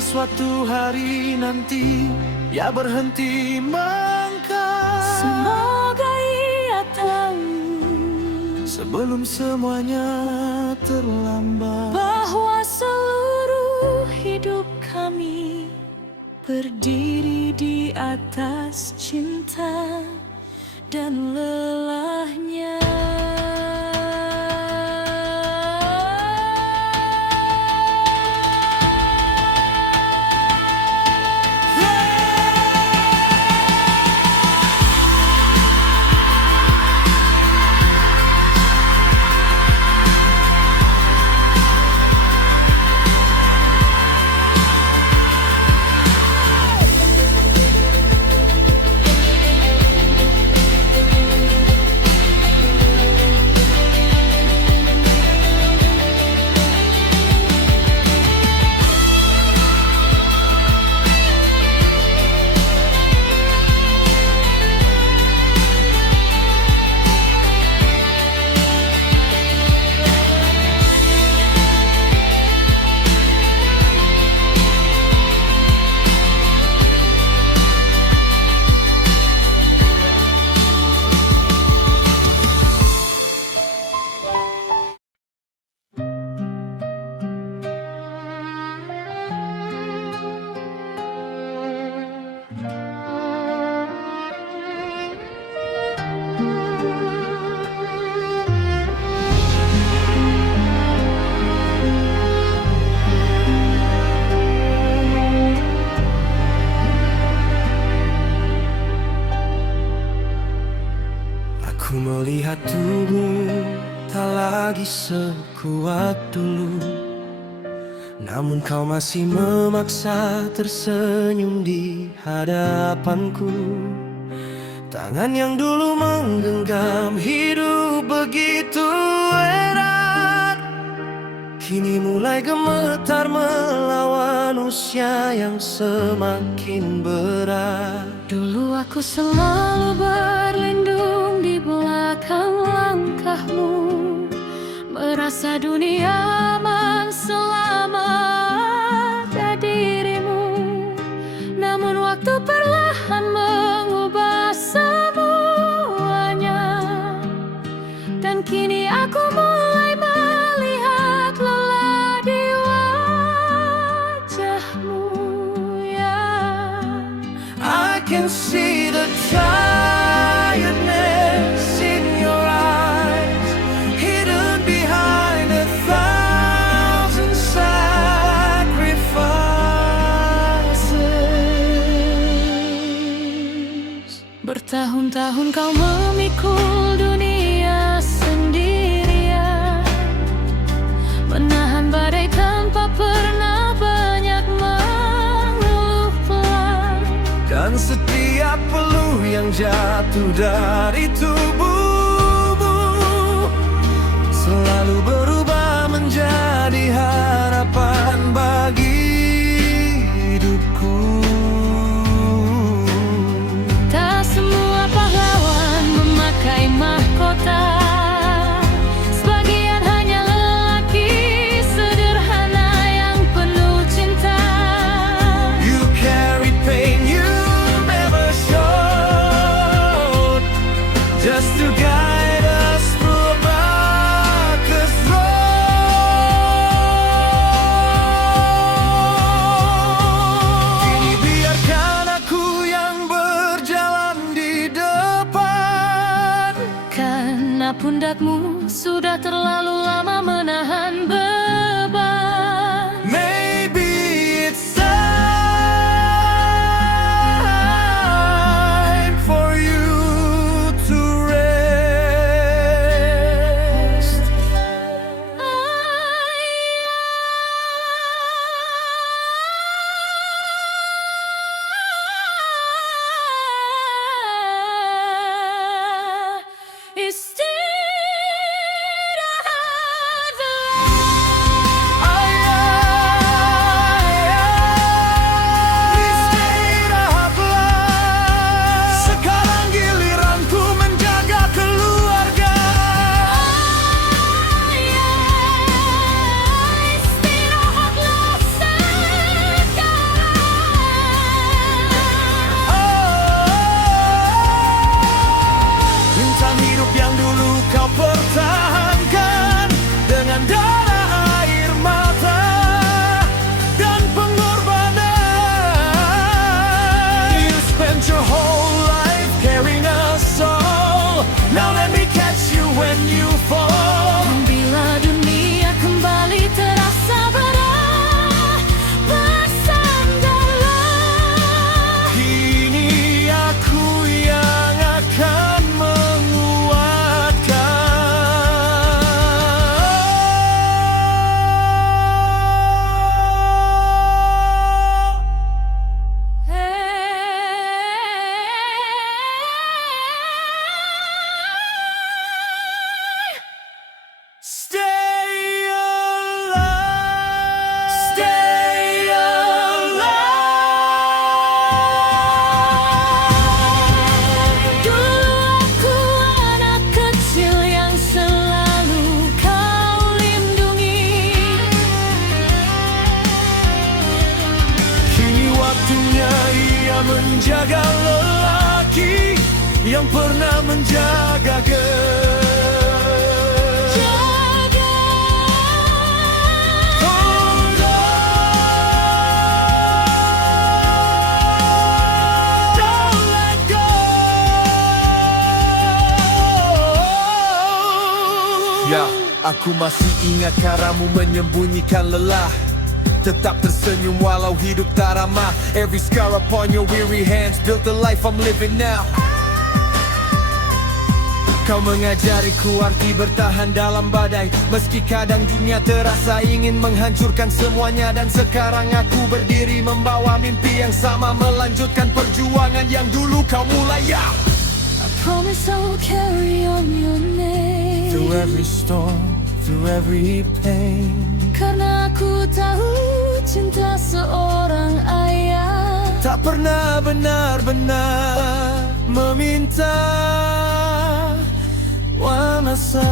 Bila suatu hari nanti ia berhenti melangkah, Semoga ia tahu sebelum semuanya terlambat, bahwa seluruh hidup kami berdiri di atas cinta dan lelahnya. Aku melihat tubuhmu tak lagi sekuat dulu, namun kau masih memaksa tersenyum di hadapanku. Tangan yang dulu menggenggam hidup begitu erat, kini mulai gemetar melawan usia yang semakin berat. Dulu aku selalu berlindung di belakang langkahmu, merasa dunia aman selama ada dirimu. Namun waktu perlahan mengubah semuanya, dan kini aku mulai melihat lelah di wajahmu, ya. I can see the tiredness in your eyes, hidden behind 1,000 sacrifices. Bertahun-tahun kau memikul dunia sendirian, menahan badai tanpa pernah banyak mengeluh pelan. Dan setiap peluh yang jatuh dari tubuhmu selalu berubah menjadi harapan bagi hidupku. Tak semua pahlawan memakai mahkota, sebagian hanya lelaki sederhana yang penuh cinta. You carried pain you never showed, just to guide us through a darkest road. Kini biarkan aku yang berjalan di depan, Karena pundakmu sudah terlalu lama menahan beban. maybe it's time for you to rest. Istirahatlah. menjaga lelaki yang pernah menjaga Don't let go. Ya, aku masih ingat caramu menyembunyikan lelah, tetap tersenyum walau hidup tak ramah. Every scar upon your weary hands built the life I'm living now. Kau mengajariku arti bertahan dalam badai, meski kadang dunia terasa ingin menghancurkan semuanya. Dan sekarang aku berdiri membawa mimpi yang sama, melanjutkan perjuangan yang dulu kau mulai. Ya, I promise I will carry on your name through every storm, through every pain. karena aku tahu cinta seorang ayah Tak pernah benar-benar meminta wanasa.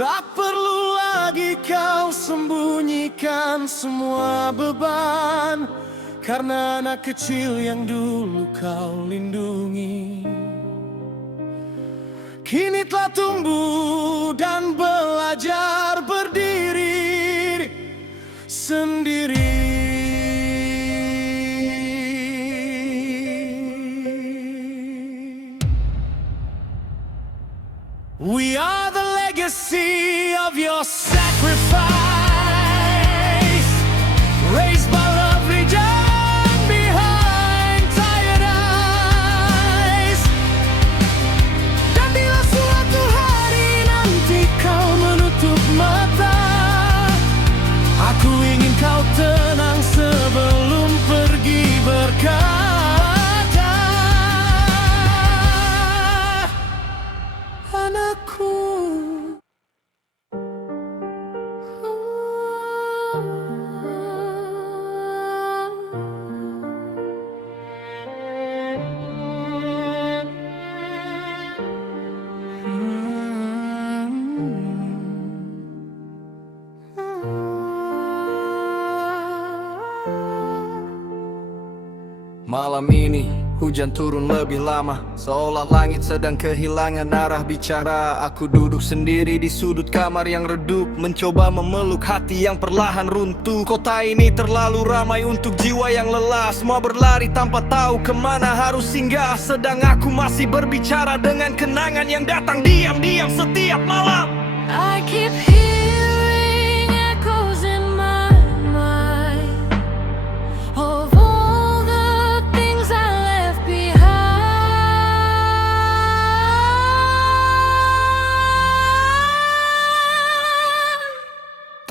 Tak perlu lagi kau sembunyikan semua beban, karena anak kecil yang dulu kau lindungi kini telah tumbuh dan belajar berdiri sendiri. We are the legacy of your sacrifice, raised by love, rejoin behind tired eyes. Dan bila suatu hari nanti kau menutup mata, aku ingin kau tenang sebelum pergi berkata, anakku. Malam ini hujan turun lebih lama, seolah langit sedang kehilangan arah bicara. Aku duduk sendiri di sudut kamar yang redup, mencoba memeluk hati yang perlahan runtuh. Kota ini terlalu ramai untuk jiwa yang lelah, semua berlari tanpa tahu kemana harus singgah. Sedang aku masih berbicara dengan kenangan yang datang diam-diam setiap malam. I keep hearing echoes in my mind of all the things I left behind.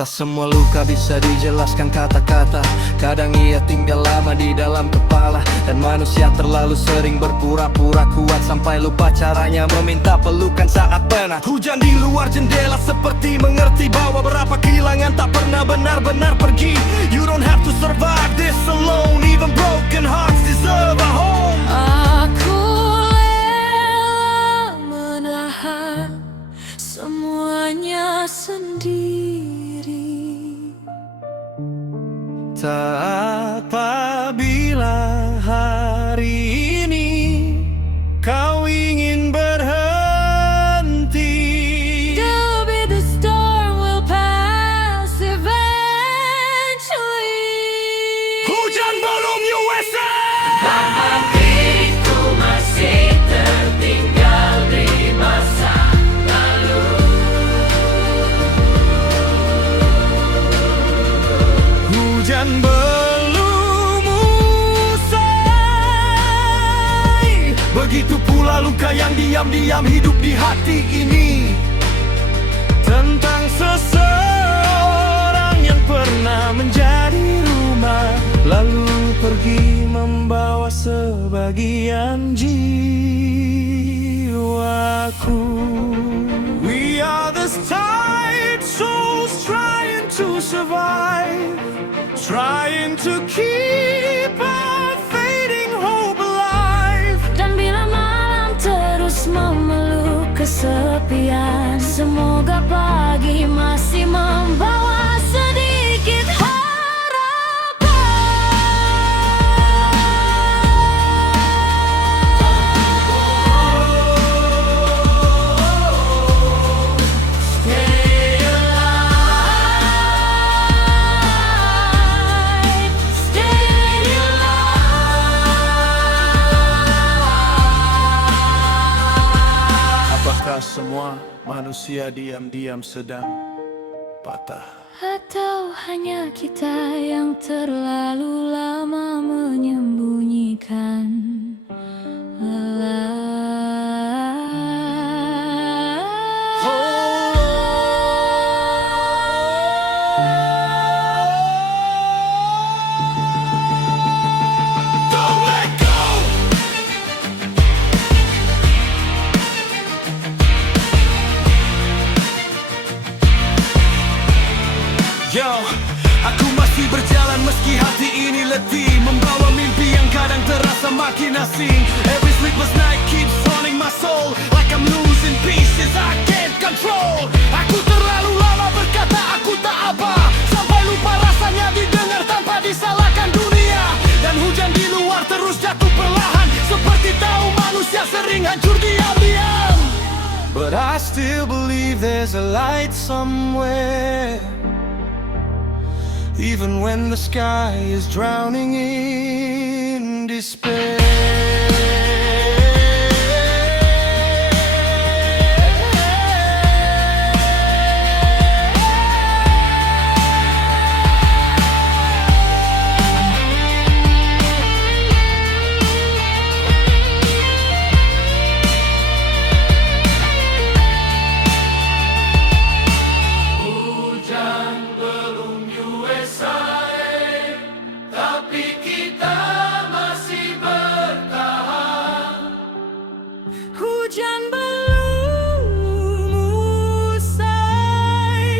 Tak semua luka bisa dijelaskan kata-kata, kadang ia tinggal lama di dalam kepala. Dan manusia terlalu sering berpura-pura kuat sampai lupa caranya meminta pelukan saat penat. Hujan di luar jendela seperti mengerti bahwa berapa kehilangan tak pernah benar-benar pergi. You don't have to survive this alone, even broken hearts deserve a home. Aku rela menahan semuanya sendiri. Tak apabila hari ini kau ingin berhenti. There'll be the storm will pass eventually. Hujan belum Hatiku masih tertinggal di masa lalu. Hujan belum usai, begitu pula luka yang diam-diam hidup di hati ini. Tentang seseorang yang pernah menjadi rumah, lalu pergi membawa sebagian jiwaku. We are the tired souls trying to survive, trying to keep our fading hope alive. Dan bila malam terus memeluk kesepian, semoga pagi masih membawa sedikit Apakah semua manusia diam-diam sedang patah? atau hanya kita yang terlalu lama menyembunyikan lelah? Don't let go. Yo, aku masih berjalan meski hati ini letih, membawa mimpi yang kadang terasa makin asing. Every sleepless night keeps haunting my soul, like I'm losing pieces I can't control. Aku terlalu lama berkata aku tak apa, sampai lupa rasanya didengar tanpa disalahkan dunia. Dan hujan di luar terus jatuh perlahan, seperti tahu manusia sering hancur diam-diam. But I still believe there's a light somewhere, even when the sky is drowning in despair. Hujan belum usai,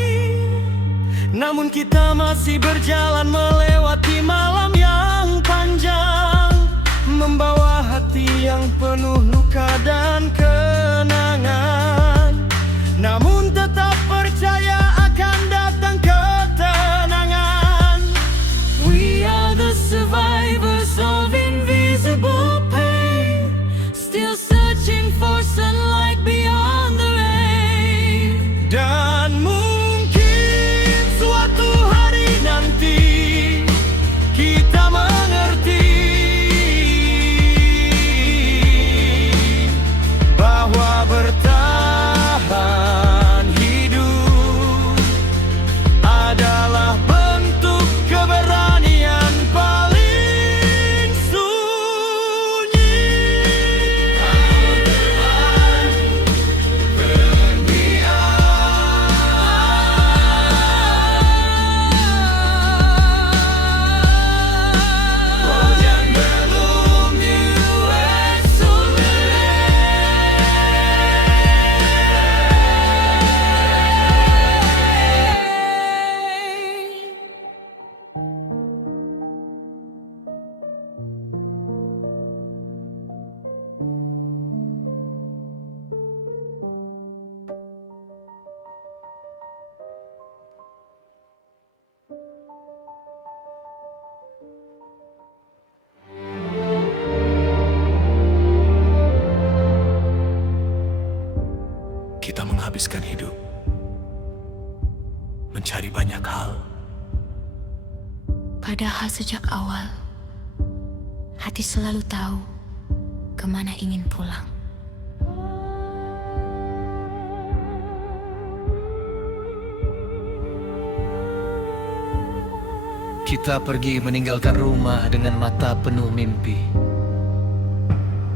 Namun kita masih berjalan melewati malam yang panjang, membawa hati yang penuh luka dan kenangan. Namun tetap percaya akan datang ketenangan. we are the survivors of invisible pain, still searching for sunlight beyond the rain. Dan mungkin suatu hari nanti kita mengerti bahwa bertahan hidup adalah bentuk keberanian paling sunyi. Hujan belum Kita menghabiskan hidup mencari banyak hal. Padahal sejak awal hati selalu tahu kemana ingin pulang. Kita pergi meninggalkan rumah dengan mata penuh mimpi.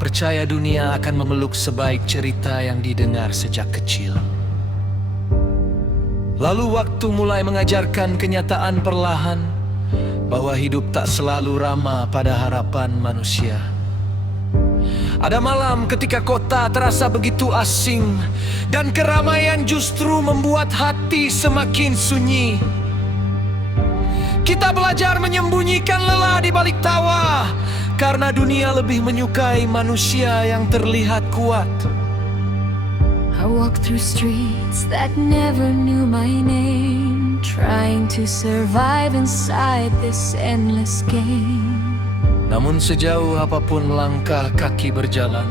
Percaya dunia akan memeluk sebaik cerita yang didengar sejak kecil. Lalu waktu mulai mengajarkan kenyataan perlahan bahwa hidup tak selalu ramah pada harapan manusia. Ada malam ketika kota terasa begitu asing dan keramaian justru membuat hati semakin sunyi. Kita belajar menyembunyikan lelah di balik tawa, karena dunia lebih menyukai manusia yang terlihat kuat. I walk through streets that never knew my name, trying to survive inside this endless game. Namun sejauh apapun langkah kaki berjalan,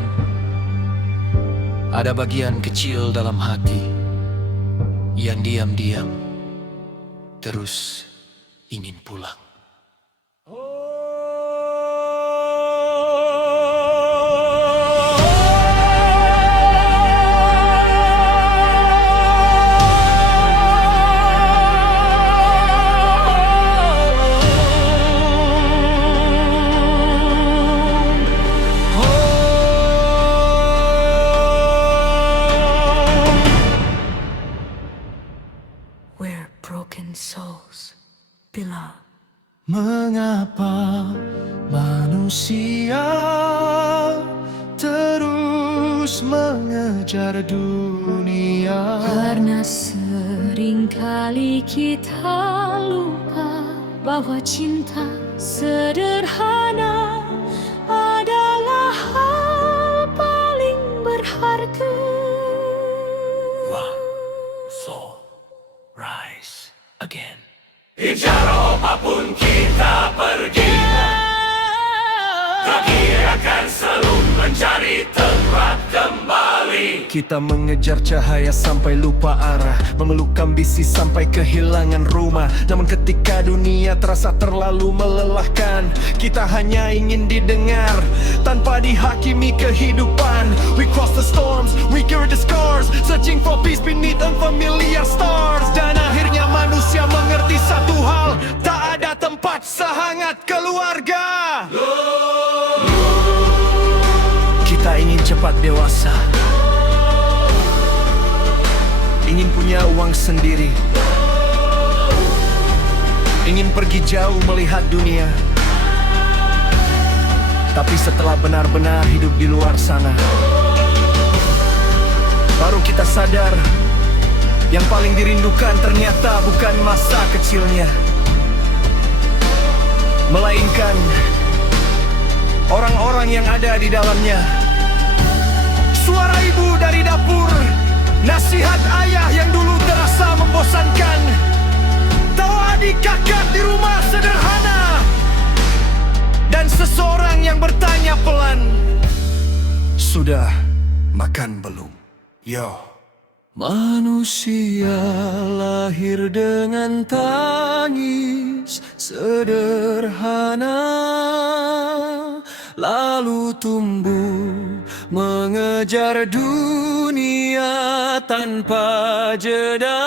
ada bagian kecil dalam hati yang diam-diam terus ingin pulang. Where broken souls belong. Mengapa manusia terus mengejar dunia? Karena seringkali kita lupa bahwa cinta sederhana adalah hal paling berharga. Soul, rise again. Jauh apapun kita pergi, kaki akan selalu mencari tempat kembali. Kita mengejar cahaya sampai lupa arah, memeluk ambisi sampai kehilangan rumah. Namun ketika dunia terasa terlalu melelahkan, kita hanya ingin didengar tanpa dihakimi kehidupan. We cross the storms, we carry the scars, searching for peace beneath unfamiliar stars. Dan akhirnya manusia mengerti satu hal, tak ada tempat sehangat keluarga. Kita ingin cepat dewasa, ingin punya uang sendiri, ingin pergi jauh melihat dunia. Tapi setelah benar-benar hidup di luar sana, baru kita sadar yang paling dirindukan ternyata bukan masa kecilnya, melainkan orang-orang yang ada di dalamnya. Suara ibu dari dapur, nasihat ayah yang dulu terasa membosankan, tawa adik kakak di rumah sederhana, dan seseorang yang bertanya pelan, "Sudah makan belum?" Yo. Manusia lahir dengan tangis sederhana, lalu tumbuh mengejar dunia tanpa jeda.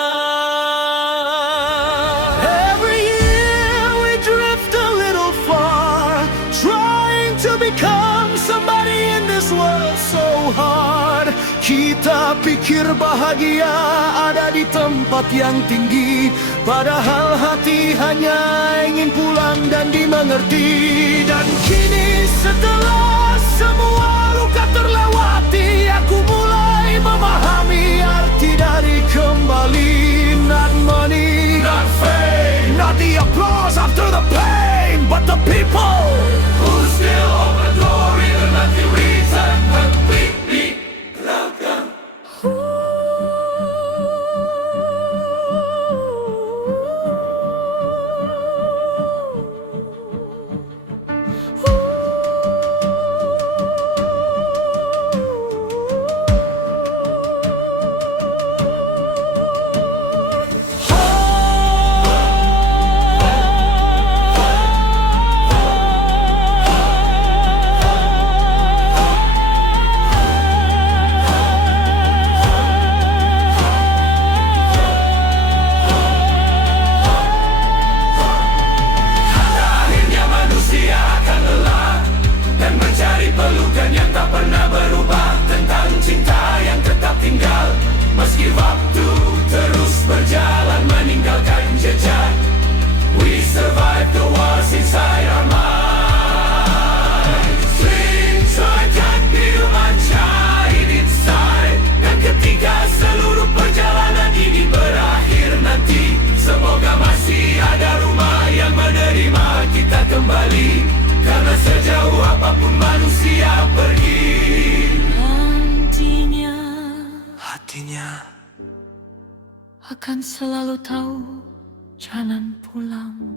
Every year we drift a little far, trying to become somebody in this world so hard. Kita pikir bahagia ada di tempat yang tinggi, padahal hati hanya ingin pulang dan dimengerti. Dan kini setelah semua luka terlewati, aku mulai memahami arti dari kembali. Not money, not fame, not the applause after the pain, but the people Who still open door even at the reason completely welcome. kembali, karena sejauh apapun manusia pergi, Hatinya akan selalu tahu jalan pulang.